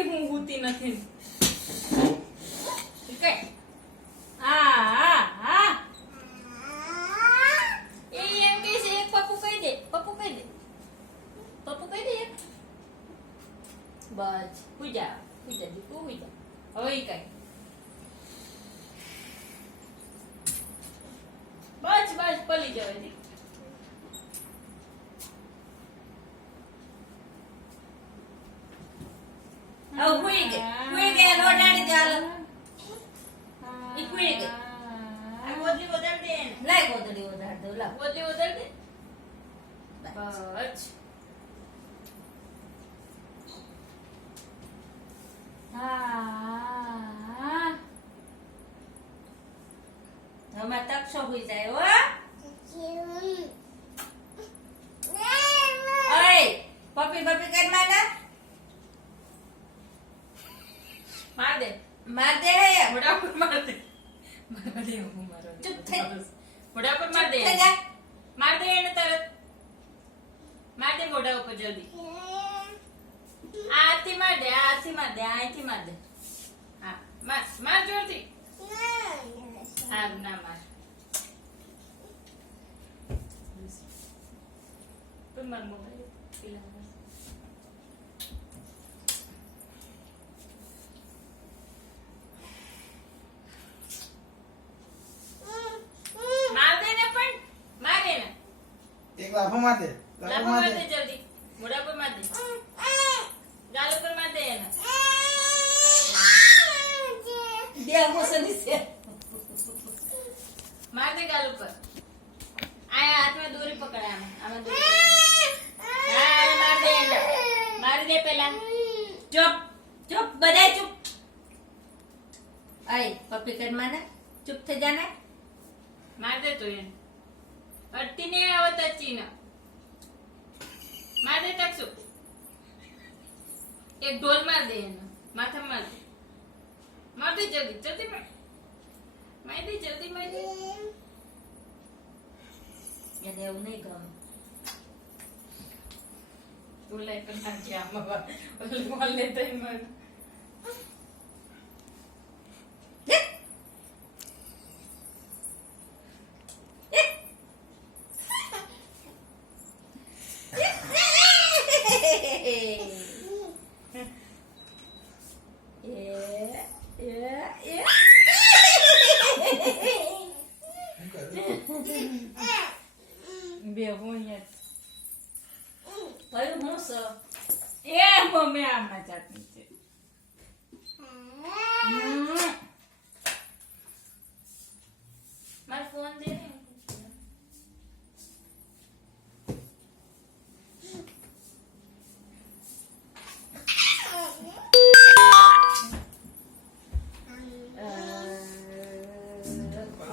કઈ હું હોતી નથી કઈ હા એ એમ કે છે એક પપ્પુ કહી દે પપ્પુ કહી દે એક બસ હુઈ જા દીકુ હુઈ જા હવે ઈ કઈ બસ પલી જવા દે હુઈ ગઈ લોટાડી દે હાલો ઈ હુઈ ગઈ આ ગોદડી વધાર દે લાય ગોદડી વધાર દે લા ગોદડી વધાર દે બસ હમણાં તકશો હોઈ જાય હો ઓય પપ્પી કર માર દે મોઢા પર માર દે ચૂપ થઈ મોઢા પર માર દે એને તરત માર દે મોઢા ઉપર જલ્દી આથી માર દે અહીંથી માર દે હા માર જોરથી હા ના માર તું માર મોબાઈલ પેલા માર દે ને પણ મારે ને એક લાફો માર દે જલ્દી મોઢા પર માર દે ગાલ ઉપર માર દે એને દે મોસની છે માર દે ગાલ ઉપર આ હાથમાં દોરી પકડ આમાં દોરી હા માર દે એને માર દે પેલા ચૂપ બધાય ચૂપ આય પપ્પી કર માને ચૂપ થઈ જાને માર દે તો એને અટ્ટી ને આવત ચીના માર દે ટકસુ એક ઢોલ માર દે એને માથા માર દે જલ્દી માર દે જલ્દી એને એવું નહીં ગમે બોલાય પણ ના જ્યાં બોલ લે તો